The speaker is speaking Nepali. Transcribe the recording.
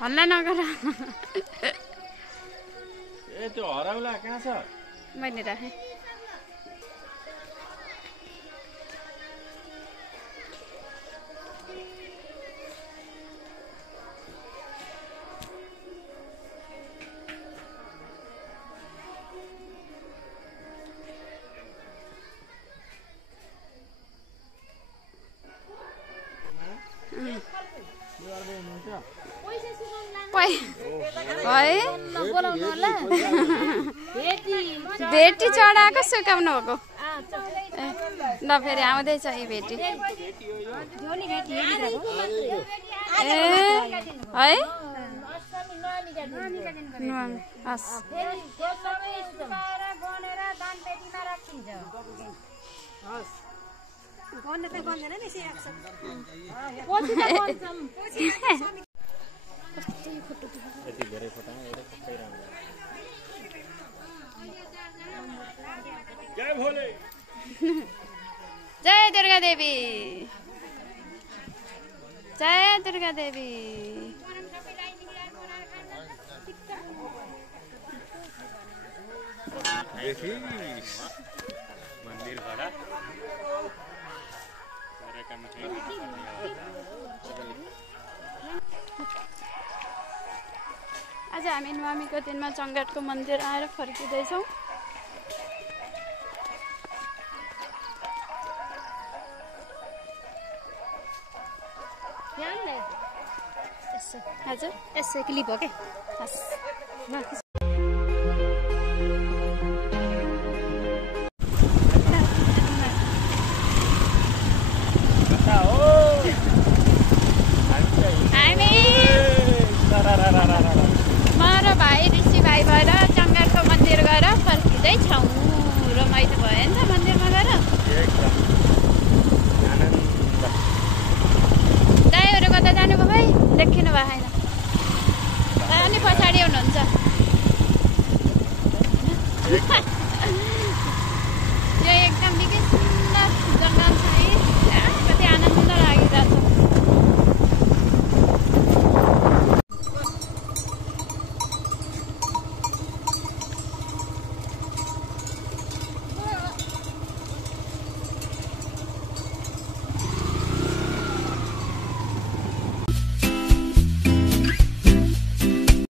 हल्ला नगर ए त्यो हराउला कहाँ छ मैले राखेँ भेटी चढाएको सुकाउनु भएको ल फेरि आउँदैछ यी भेटी ए है हस् जय भोले जय दुर्गा देवी जय दुर्गा देवी मंदिर भाड़ा आज हामी नवमीको दिनमा चङ्गाटको मन्दिर आएर फर्किँदैछौँ हजुर यसो क्लिप हो के म र भाइ ऋषि भाइ भएर चङ्गाटको मन्दिर गएर फर्किँदैछौँ रमाइलो भयो नि त मन्दिरमा गएर दाइहरू कता जानुभयो भाइ देखिनु भएको छैन अनि पछाडि हुनुहुन्छ